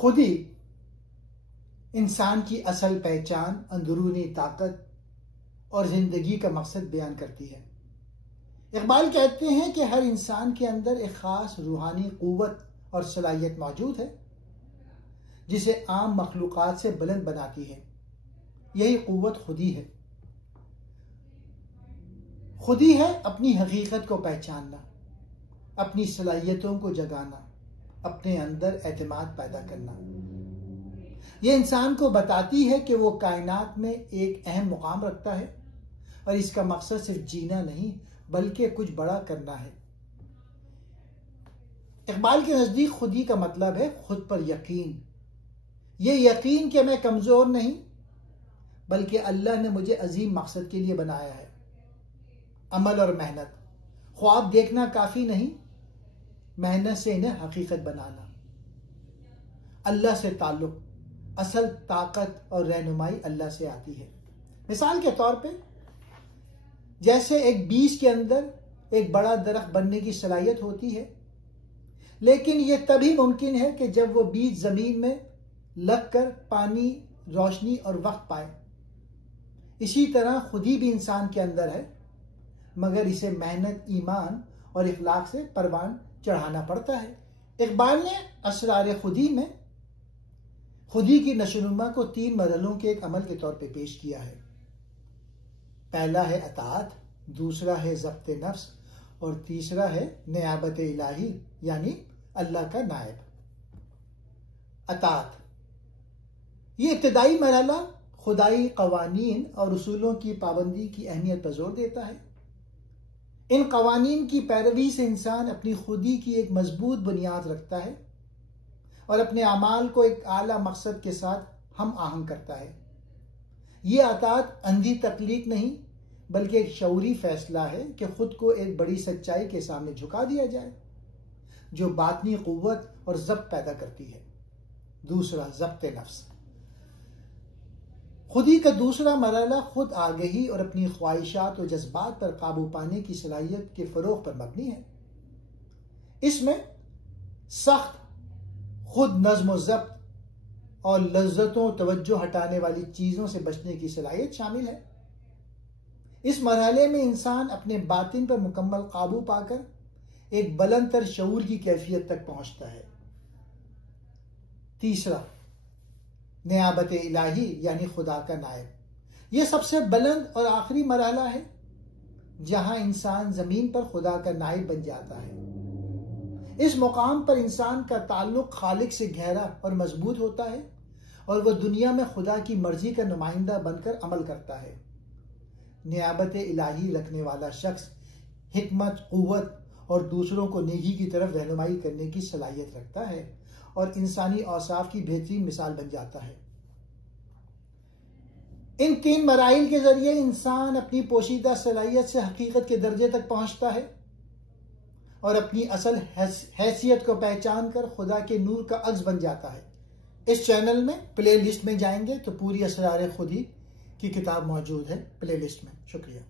خودی انسان کی اصل پہچان، اندرونی طاقت اور زندگی کا مقصد بیان کرتی ہے۔ اقبال کہتے ہیں کہ ہر انسان کے اندر ایک خاص روحانی قوت اور صلاحیت موجود ہے جسے عام مخلوقات سے بلند بناتی ہے۔ یہی قوت خودی ہے۔ خودی ہے اپنی حقیقت کو پہچاننا، اپنی صلاحیتوں کو جگانا، اپنے اندر اعتماد پیدا کرنا۔ یہ انسان کو بتاتی ہے کہ وہ کائنات میں ایک اہم مقام رکھتا ہے اور اس کا مقصد صرف جینا نہیں بلکہ کچھ بڑا کرنا ہے۔ اقبال کے نزدیک خودی کا مطلب ہے خود پر یقین۔ یہ یقین کہ میں کمزور نہیں بلکہ اللہ نے مجھے عظیم مقصد کے لیے بنایا ہے۔ عمل اور محنت، خواب دیکھنا کافی نہیں، محنت سے انہیں حقیقت بنانا۔ اللہ سے تعلق، اصل طاقت اور رہنمائی اللہ سے آتی ہے۔ مثال کے طور پہ جیسے ایک بیج کے اندر ایک بڑا درخت بننے کی صلاحیت ہوتی ہے، لیکن یہ تبھی ممکن ہے کہ جب وہ بیج زمین میں لگ کر پانی، روشنی اور وقت پائے۔ اسی طرح خودی بھی انسان کے اندر ہے، مگر اسے محنت، ایمان اور اخلاق سے پروان چڑھانا پڑتا ہے۔ اقبال نے اسرار خودی میں خودی کی نشوونما کو 3 مرحلوں کے ایک عمل کے طور پہ پیش کیا ہے۔ پہلا ہے اطاعت، دوسرا ہے ضبط نفس اور تیسرا ہے نیابت الہی یعنی اللہ کا نائب۔ اطاعت، یہ ابتدائی مرحلہ خدائی قوانین اور اصولوں کی پابندی کی اہمیت پر زور دیتا ہے۔ ان قوانین کی پیروی سے انسان اپنی خودی کی ایک مضبوط بنیاد رکھتا ہے اور اپنے اعمال کو ایک اعلیٰ مقصد کے ساتھ ہم آہنگ کرتا ہے۔ یہ اطاعت اندھی تخلیق نہیں بلکہ ایک شعوری فیصلہ ہے کہ خود کو ایک بڑی سچائی کے سامنے جھکا دیا جائے جو باطنی قوت اور ضبط پیدا کرتی ہے۔ دوسرا، ضبط نفس۔ خودی کا دوسرا مرحلہ خود آگہی اور اپنی خواہشات و جذبات پر قابو پانے کی صلاحیت کے فروغ پر مبنی ہے۔ اس میں سخت خود نظم و ضبط اور لذتوں توجہ ہٹانے والی چیزوں سے بچنے کی صلاحیت شامل ہے۔ اس مرحلے میں انسان اپنے باطن پر مکمل قابو پا کر ایک بلند تر شعور کی کیفیت تک پہنچتا ہے۔ تیسرا، نیابت الہی یعنی خدا کا نائب۔ یہ سب سے بلند اور آخری مرحلہ ہے جہاں انسان زمین پر خدا کا نائب بن جاتا ہے۔ اس مقام پر انسان کا تعلق خالق سے گہرا اور مضبوط ہوتا ہے اور وہ دنیا میں خدا کی مرضی کا نمائندہ بن کر عمل کرتا ہے۔ نیابت الہی رکھنے والا شخص حکمت، قوت اور دوسروں کو نیکی کی طرف رہنمائی کرنے کی صلاحیت رکھتا ہے اور انسانی اوصاف کی بہترین مثال بن جاتا ہے۔ ان 3 مراحل کے ذریعے انسان اپنی پوشیدہ صلاحیت سے حقیقت کے درجے تک پہنچتا ہے اور اپنی اصل حیثیت کو پہچان کر خدا کے نور کا عکس بن جاتا ہے۔ اس چینل میں پلے لسٹ میں جائیں گے تو پوری اسرار خودی کی کتاب موجود ہے پلے لسٹ میں۔ شکریہ۔